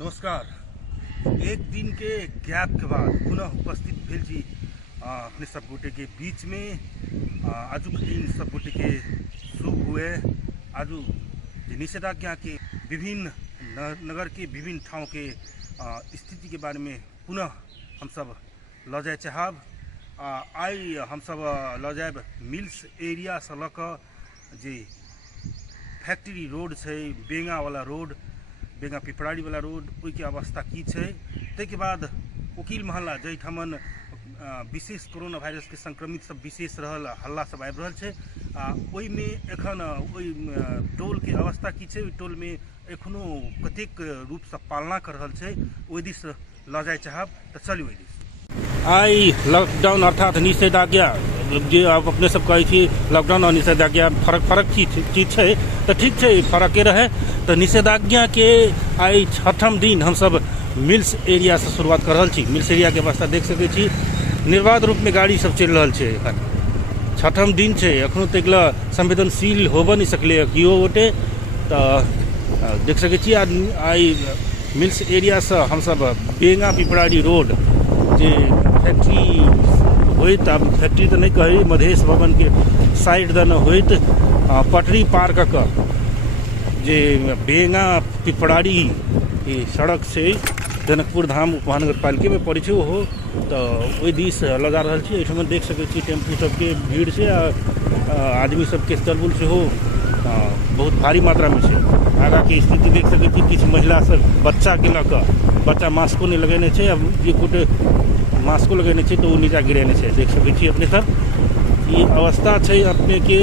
नमस्कार। एक दिन के गैप के बाद पुनः उपस्थित भेल जी अपने सब गोटे के बीच में। आजू के दिन सब गोटे के शुभ हुए। आजू निषेधाज्ञा के विभिन्न नगर के विभिन्न ठाव के स्थिति के बारे में पुनः हम सब ल जाए चाहब। आई हम सब ल जाए मिल्स एरिया से लक जे फैक्ट्री रोड है, बेंगा वाला रोड, बेंगा पिपराड़ी वाला रोड, ओई के अवस्था की है। तै बाद वकील महल्ला जैठमन विशेष कोरोना वायरस के संक्रमित सब विशेष रहल हल्ला सब आबि रहल छै। ओई में एखन ओई टोल के अवस्था की है। ओई टोल में एखनो कतेक रूप से पालना कर रहल छै, ओई दिस ल जाए चाहब। तो चलिए ओई दिस। आई लॉकडाउन अर्थात निषेधाज्ञा जे आप अपने सब कहै छी लॉकडाउन और निषेधाज्ञा फरक चीज है। तो ठीक है, फरके रहे। तो निषेधाज्ञा के आई छठम दिन हम सब मिल्स एरिया से शुरुआत कर रहल छी। मिल्स एरिया के अवस्था देख सकै छी, निर्बाध रूप में गाड़ी सब चल रहल छै। एखन छठम दिन छै, एखनो तक संवेदनशील होब नहीं सकले कियो गोटे। तो देख सकै छी आई मिल्स एरिया से हम सब बेंगा पिपराड़ी रोड जे फैक्ट्री होइत, अब फैक्ट्री तो नहीं कही, मधेश भवन के साइड दन होइत पटरी पार क जे बेंगा पिपराड़ी सड़क से जनकपुर धाम उपमहानगर पालिका में पड़े हो। तो ओई दिस लगा रहा छी। एठम देख सकै छी टेम्पू सबके भीड़ से आदमी सबके चलबुल से हो बहुत भारी मात्रा में से। आगा की स्थिति देख सकै छी, किछु महिला सब बच्चा के लक, बच्चा मास्को नहीं लगेने छे, अब जे गोटे मास्को लगेने छे तो नीचा गिरेने छे। देख सकै छी अपने सब ये अवस्था है अपने के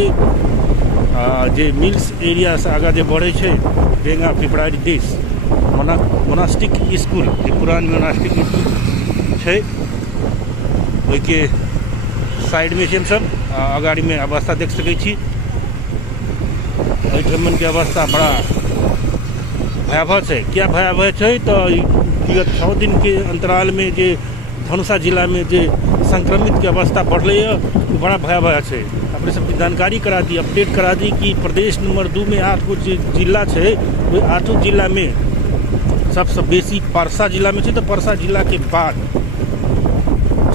जे मिल्स एरिया से आगा जे बढ़े छे बेंगा पिपराड़ी दिस मोनास्टिक स्कूल, जे पुरान मोनास्टिक स्कूल है, ओई के साइड में हम सब अगाड़ी में अवस्था देख सकै छी। एठमन के अवस्था बड़ा भयावह है। क्या भयावह है? तो विगत 6 दिन के अंतराल में जे धनुषा जिला में जे संक्रमित के अवस्था बढ़ले तो बड़ा भयावह है। अपने सबकी जानकारी करा दी, अपडेट करा दी कि प्रदेश नंबर 2 में 8 गो जिला है। वो 8 जिला में सबसे बेसी परसा जिला में है। तो परसा जिला के बाद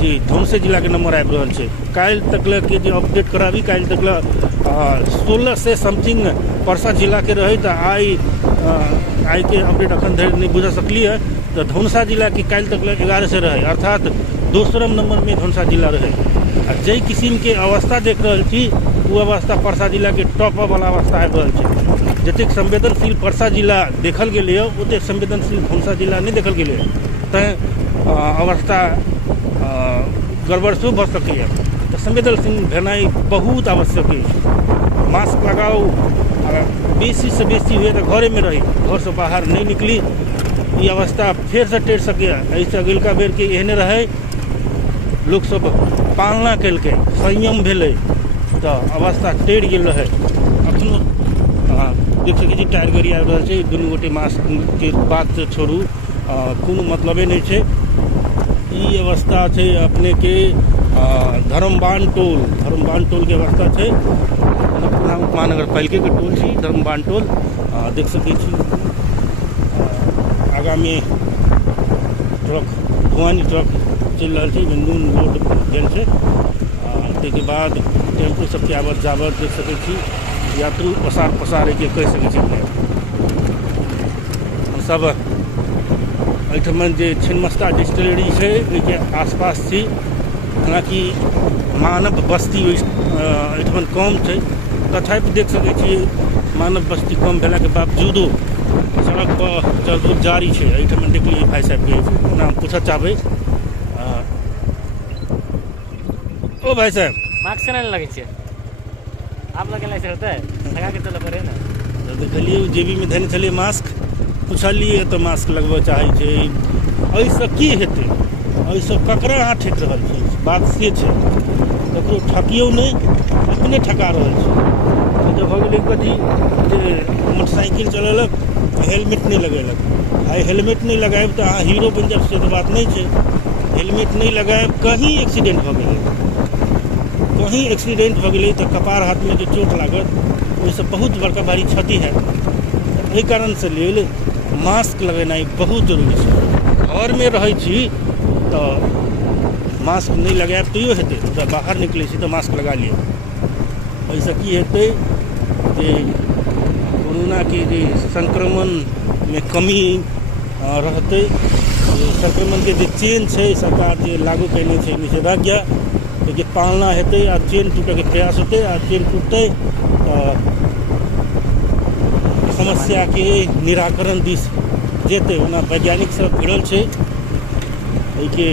जी धनुषा जिला के नंबर आबि रहल छै। काल्हि तक के जो अपडेट कराबी, काल्हि तक 16 से समथिंग परसा जिला के रहे। तो आई के अपडेट अखन धरि नहीं बुझ सकली है। तो धनुषा जिला की काल्हि तक 11 से रहे, अर्थात दोसरम नंबर में धनुषा जिला रहे। जे किस्म के अवस्था देख रहा छी वो अवस्था परसा जिला के टॉप वाला अवस्था आबि रहल छै। जतेक संवेदनशील परसा जिला देखल गेलै ओतेक संवेदनशील धनुषा जिला नहीं देखल गेलै। तैं अवस्था गड़बड़ से भऽ सकैए। तो संवेदनशील भेनाइ बहुत आवश्यक है। मास्क लगाओ, बेसी से बेसी हुए तो घरे में रही, घर से बाहर नहीं निकली। ये अवस्था फिर से टेर सके। ऐसे अगिलका बेर के एहने रहे, लोग सब पालना कलके, संयम भेले तो अवस्था टेर गेल रहे। अखनो देख सकै छी टायर गाड़ी आबि रहल छै। दुनू गोटे मास्क के बात छोड़ू, कोनो मतलबे नहीं छै। ई अवस्था है अपने के धर्मबान टोल के अवस्था है। महानगर पालिका के टोल छी धर्मबान टोल। देख सकै छी आगा में ट्रक, धुआनी ट्रक चल रहा है, नून लोड भेल छै। ताहिके बाद टेम्पू सबके आवत जावत देख सकै छी, यात्रु पसार के कहि सकै छी। सब एठमन जे छिन्नमस्ता डिस्टिलरी है ओइके आसपास छी। हालांकि मानव बस्ती एठमन कम है, तथापि देख सकै छी मानव बस्ती कम भेला के बावजूदो सड़क पर चलबुल जारी है। एठमन देख ली भाई साहब के नाम पूछा चाहबे। ओ भाई साहब मास्क केना लगे छे? आप लगे से होता है, लगा के चल पड़े ना। तो देखलिए जेबी में धने चलिए मास्क, पूछलिए तो मास्क लगबे चाहे छै। ऐसे की हेतै? ऐसे ककरा अहाँ ठेक रहल छै? बात से छै, ककरो ठकियो नहीं, अपने ठका रहल छै। जब भऽ गेलै कथी जे मोटरसाइकिल चलेलक, हेलमेट नहीं लगेलक। आई हेलमेट नहीं लगायब तो अहाँ हीरो बन जायब, से तो बात नहीं छै। हेलमेट नहीं लगायब, कहीं एक्सीडेंट भऽ गेलै, कहीं एक्सीडेंट भऽ गेलै तो कपार हाथ में जो चोट लागत ओहिसँ बहुत बड़का भारी क्षति है। एहि कारण से लेल मास्क लगेनाइ बहुत जरूरी छै। घर में रहै छी तो मास्क नहीं लगायब तैयो हेतै, तो बाहर निकलै छी तो मास्क लगा लिअ। एहिसँ की हेतै जे कोरोना के जे संक्रमण में कमी रहतै। संक्रमण के जे चेन छै सरकार जे लागू कयने छै निषेधाज्ञा, लेकिन पालना हेतै आ चेन टूटै के प्रयास होतै आ चेन टूटतै तो समस्या के निराकरण दिस जेतै। ओना वैज्ञानिक सब भिड़ल छै एहिके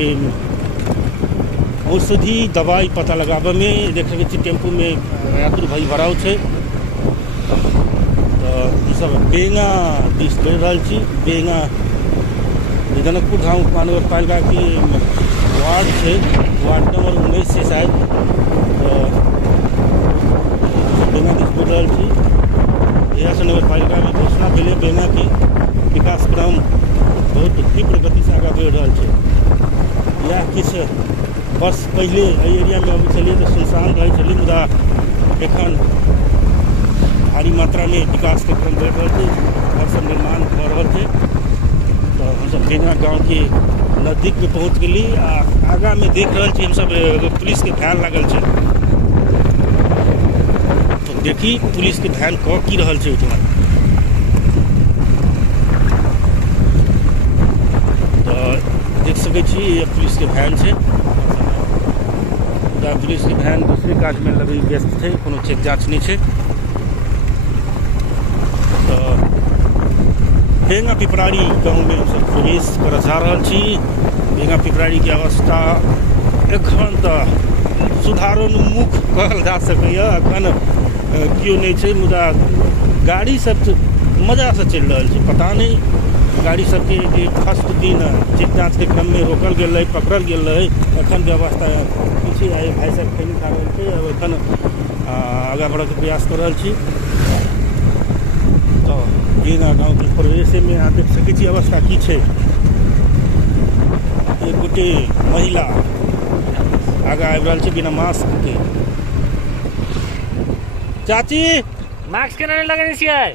औषधि दवाई पता लगाबे में। देख सकै छी टेम्पू में यात्री भाई भराव छै, तो ई सब बेंगा दिस बढ़ि रहल छी। बेंगा जनकपुर धाम महानगर पालिका की वार्ड छै, वार्ड नंबर 19 से शायद, तो बेंगा दिस बढ़ि रहल छी। इएह नगर पालिका में घोषणा भेलै बेंगा के विकास क्रम बहुत तीव्र गति से आगाँ बढ़ि रहल छै। इएह किछु वर्ष पहले एरिया में अबै छलियै तो सुनसान रहै छलै, मुदा एखन भारी मात्रा में विकास के क्रम बढ़ि रहल छै, घर सब निर्माण भऽ रहल छै। तो हमसब बेंगा गाँव के नजदीक में पहुँच गेली आ आगा में देख रहल छी हमसब एगो पुलिस के वैन लागल छै। तो देखी पुलिस के वैन कऽ की रहल छै ओहिठमा। तो देख सकै छी ये पुलिस के वैन छै, पुलिस के वैन दूसरे काज में लगी व्यस्त छै, कोनो चेक जाँच नहीं छै। तो बेंगा पिपरारी गाँव में हम सब प्रवेश कर जा रहल छी। बेंगा पिपरारी के अवस्था एखन तो सुधारोन्मुख कहल जा सकैए। एखन केओ नहीं छै, मुदा गाड़ी सब मजा से चलि रहल छै। पता नहीं गाड़ी सबके जे फर्स्ट दिन चेक जाँच के क्रम में रोकल गेल रहे, पकड़ल गेल रहे, एखन व्यवस्था पीछे आए भाई साहब खैनी खा रहल छै। अब एखन आगाँ बढ़े के प्रयास कर रहल छी। तो बेंगा गाँव के प्रवेश में अहाँ देख सकै छी अवस्था की छै। एक गोटे महिला आगाँ आबि रहल छै बिना मास्क के। चाची मास्क केना नहीं लगेने छियै?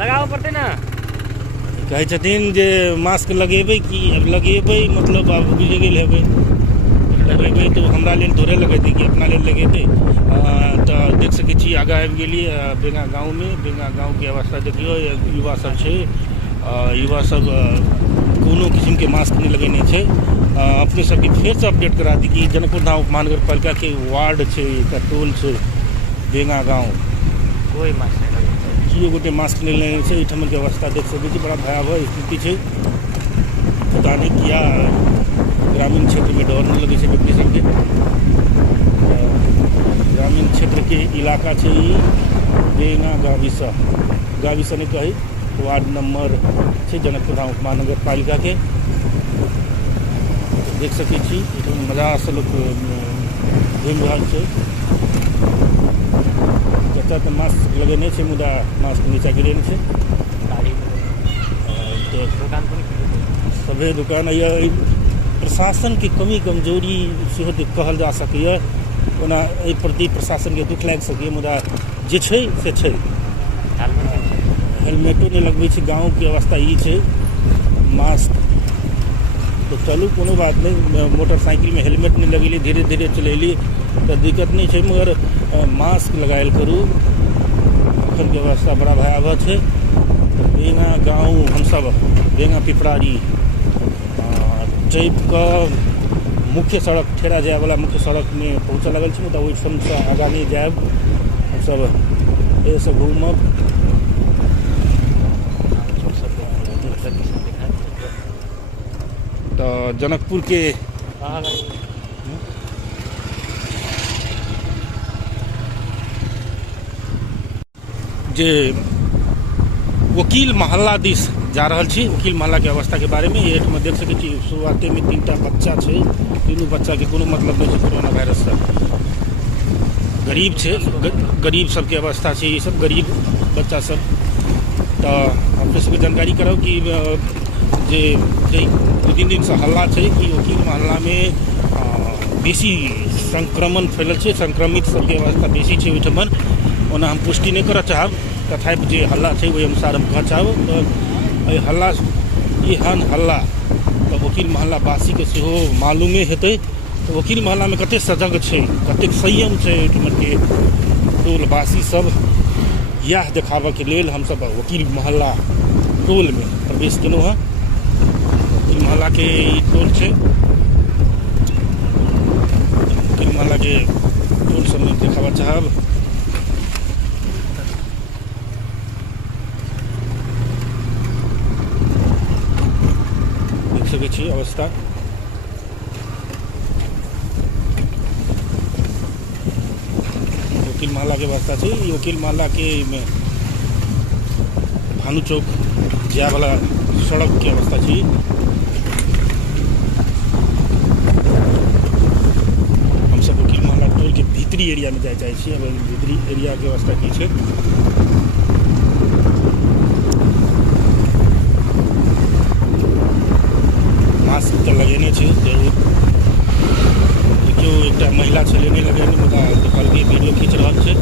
लगाओ पड़ते ना। कहै छथिन जे मास्क लगेबै कि अब लगेबै मतलब अब बुझि गेल हेबै, लगेबै तो हमरा लेल थोड़े लगेतै कि अपना लेल लगेतै। तो देख सकै छी आगाँ आबि गेलियै बेंगा गाँव में। बेंगा गाँव के अवस्था देखियो, युवा सब छै, युवा सब कोनो किस्म के मास्क नहीं लगेने छै। अपने सबके फेर से अपडेट करा दी कि जनकपुर धाम महानगर पालिका के वार्ड छै, टोल छै बेंगा गाँव, कोई मास्क नहीं लगेने छै, कियो गोटे मास्क नहीं लेने छै। एहिठाम के अवस्था देख सकै छी, बड़ा भयावह स्थिति छै। पता नहीं किया ग्रामीण क्षेत्र में डर नहीं लगे छै व्यक्ति सबके। ग्रामीण क्षेत्र के इलाका छै ई बेंगा गाविसा ने कही वार्ड नंबर छै जनकपुर धाम महानगर पालिका के। देख सकै छी एहिठाम मजा से लोग घूमि रहल छै। चाचा तो मास्क लगेने छै, मुदा मास्क नीचा गिरेने छै। तो सभे दुकान प्रशासन के कमी कमजोरी सेहो कहल जा सकैए। ओना एहि प्रति प्रशासन के दुख लागि सकैए, मुदा जे छै से छै। हेलमेटो नहीं लगबै छै। गाँव के अवस्था ई छै। मास्क तो चलू कोनो बात नहीं, मोटरसाइकिल में हेलमेट नहीं लगेली, धीरे धीरे चलेली तो दिक्कत नहीं छै, मगर मास्क लगायल करू। एखन के अवस्था बड़ा भयावह छै। बेंगा गाँव हमसब बेंगा पिपरारी चैप का मुख्य सड़क ठेरा जाए वाला मुख्य सड़क में पहुँचे लगल छी, तो ओहिठाम से आगाँ नहीं जायब। हमसब एहिसँ घूमब। तो जनकपुर के जे वकील मोहल्ला दिस जा रहल छी। वकील मोहल्ला के अवस्था के बारे में एहिठाम देख सकै छी। शुरुआते में 3टा बच्चा छै, तीनों बच्चा के कोनो मतलब नहीं छै कोरोना वायरस से। गरीब छै, गरीब सबके अवस्था छै, ये सब गरीब बच्चा सब। तो अपने सबके जानकारी कराओ कि जे 2-3 दिन से हल्ला छै कि वकील मोहल्ला में बेसी संक्रमण फैलल छै, संक्रमित सबके अवस्था बेसी छै ओहिठाम। ओना हम पुष्टि नहीं करऽ चाहब, तथापि जे हल्ला छै ओहि अनुसार हम कहऽ चाहब तऽ हल्ला एहन हल्ला तऽ वकील मोहल्ला वासीके सेहो मालूमे हेतै तऽ वकील मोहल्लामे कतेक सजग छै, कतेक संयम छै ओहिठमनके टोलवासी सब। इएह देखाबऽके लेल हमसब वकील मोहल्ला टोलमे प्रवेश केलहुँ हँ। वकील मोहल्लाके ई टोल छै, वकील मोहल्लाके टोल सबमे देखाबऽ चाहब। देख सकै छी अवस्था। वकील मोहल्ला के अवस्था छै। ई वकील मोहल्ला के भानु चौक जाए वाला सड़क के अवस्था छै। हम सब वकील मोहल्ला टोल के भीतरी एरिया में जाए चाहे छी। अब भीतरी एरिया के अवस्था की छै, मास्क तो लगेने छै जरूर। देखियो एकटा महिला छलै नहि लगेने, मुदा देखलकै वीडियो खींच रहल छै।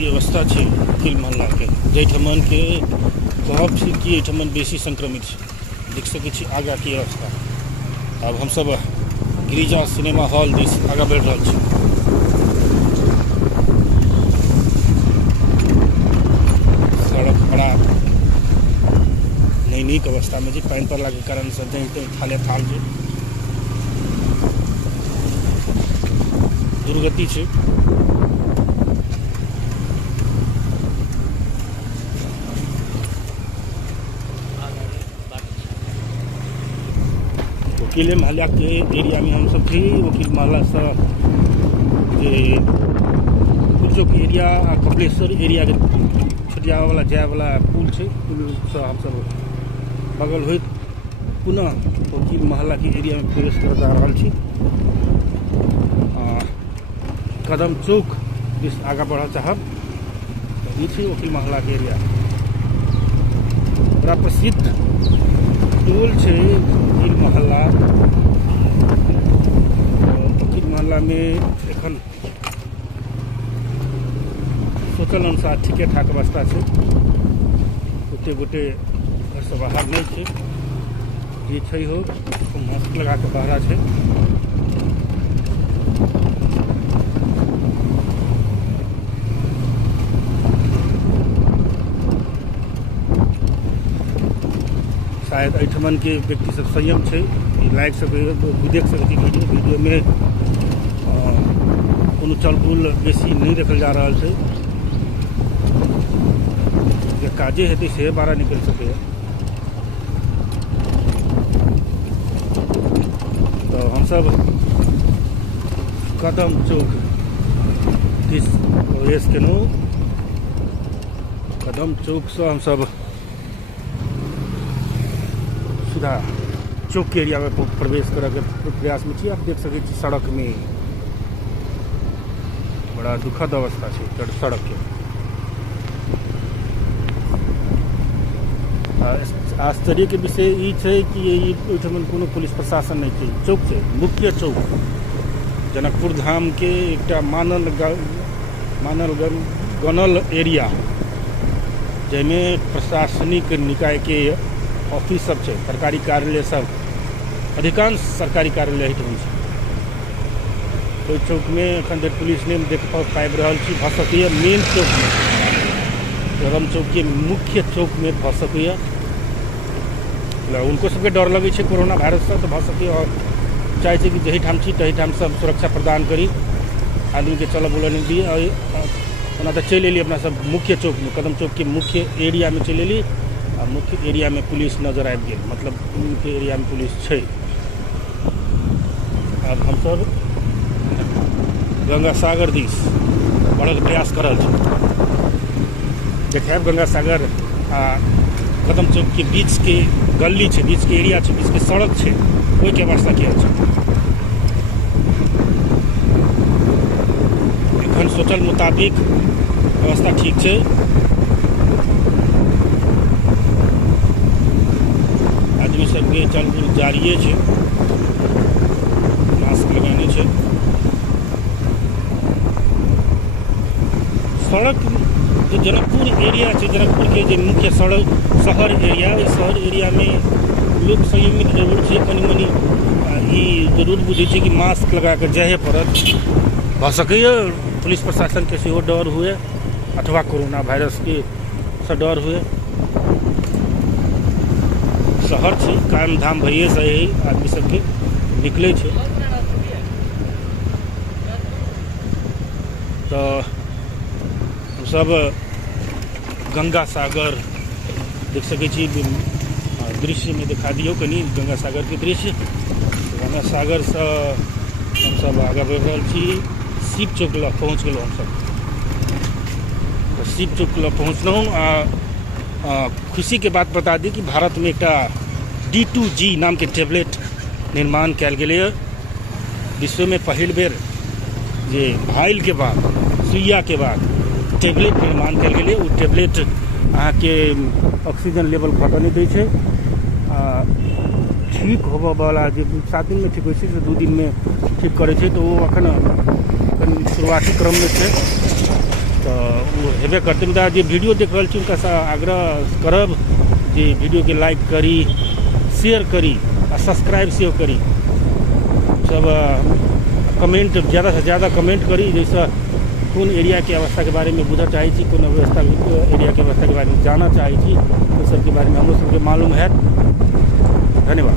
ई अवस्था छै वकील मोहल्ला के, जाहिठमन के कहब छै कि एहिठमन बेसी संक्रमित छै। देख सकै छी आगा की अवस्था। अब हमसब गिरिजा सिनेमा हॉल दिस आगा बढ़ि रहल छी। सड़क बड़ा नहीं नीक अवस्था में छै, पानि पड़ला के कारण से जहीं थाले थाल छै, दुर्गति छै। वकील मोहल्ला के एरिया में हम सब थी। वकील मोहल्ला से कुचो के एरिया आ कपिलेश्वर एरिया के छटिया वाला जाए वाला पुल छै, पुल से हम सब बगल होइत पुनः वकील मोहल्ला के एरिया में प्रवेश कर जा रहल छी। कदम चौक दिस आगा बढ़ चाहब तऽ ई छै वकील मोहल्ला के एरिया। बड़ा प्रसिद्ध टोल छै वकील मोहल्ला। वकील मोहल्ला में एखन सोचल अनुसार ठीके ठाक अवस्था छै। ओते गोटे घर से बाहर नहीं छै, जे छै हो मास्क लगा के बाहर छै। शायद एहिठमन के व्यक्ति सब संयम छै, लाइक सब देख सकै छी वीडियो में कोनो चलबुल बेसी नहीं देखल जा रहल छै। जे काजे हेतै से बाहर निकल सकैए। तो हम सब कदम चौक दिस प्रवेश केलहुँ। कदम चौक से हम सब सीधा चौक के एरिया में प्रवेश करे के प्रयास में छी। आप देख सकै छी सड़क में बड़ा दुखद अवस्था छै सड़क के। आश्चर्य के विषय ई छै कि ओहिठमन कोनो पुलिस प्रशासन नहीं छै। चौक छै, मुख्य चौक जनकपुर धाम के एकटा मानल गनल एरिया, जाहिमें प्रशासनिक निकाय के ऑफिस सब छै, सरकारी कार्यालय सब, अधिकांश सरकारी कार्यालय एहिठमन छै। ओहि चौक में एखन धरि पुलिस नहीं देख पाबि रहल छी। भऽ सकैए मेन चौक में, कदम चौक के मुख्य चौक में भऽ सकैए। उनको सबके डर लगे छै कोरोना वायरस से, तो भऽ सकैए और चाहे छै कि जही ठाम छी तही ठाम सब सुरक्षा प्रदान करी, आदमी के चलऽ बुलऽ नहीं दिए। ओना तऽ चलि एली अपना सब मुख्य चौक में, कदम चौक के मुख्य एरिया में चलि एली आ मुख्य एरिया में पुलिस नजर आबि गेल, मतलब मुख्य एरिया में पुलिस छै। अब हम सब गंगा सागर दिस बढ़े के प्रयास कर रहल छी। देखाब गंगा सागर आ कदम चौक के बीच के गली छै, बीच के एरिया छै, बीच के सड़क छै, ओहि के अवस्था की छै। एखन सोचल मुताबिक अवस्था ठीक छै। आदमी सबके चलबुल जारिये छै, मास्क लगेने छै। सड़क जो जनकपुर एरिया है, जनकपुर के जो मुख्य सड़क शहर एरिया, इस शहर एरिया में लोग संयमित जरूर है, कनी मनी ये जरूर बुझे कि मास्क लगा कर जाए पड़त भ सके। पुलिस प्रशासन के सेहो डर हुए अथवा कोरोना वायरस के से डर हुए। शहर छै, काम धाम भइए से आदमी सबके निकले छै। तो सब गंगा सागर देख सके छी, दृश्य में दिखा दियो कनी गंगा सागर के दृश्य। गंगा सागर से हम सब आगे बढ़ रहा छी, शिव चौक लग पहुँच गए हम सब। तो शिव चौक लग पहुँचलहुँ। खुशी के बात बता दी कि भारत में एक D2G नाम के टेबलेट निर्माण कल गए। विश्व में पहल बेर जे भाइल के बाद, सुइया के बाद टेबलेट निर्माण कल गए। वो टेबलेट अहाँ के ऑक्सीजन लेवल घटने दै छै, ठीक होबऽ वाला जे 7 दिन में ठीक होइ छै से 2 दिन में ठीक करे छै। तो वो अखन शुरुआती क्रम में छै। तो वो हेबे करते। मुदा जे वीडियो देख रहल छी उनका से आग्रह करब जे वीडियो के लाइक करी, शेयर करी और सब्सक्राइब सेहो करी। सब कमेंट ज़्यादा से ज़्यादा कमेंट करी, जैसा कौन एरिया के अवस्था के बारे में बुझा चाहे छी, कौन अवस्था एरिया के अवस्था के बारे में जाना चाहे छी, तो सब के बारे में हम लोग सबके मालूम है। धन्यवाद।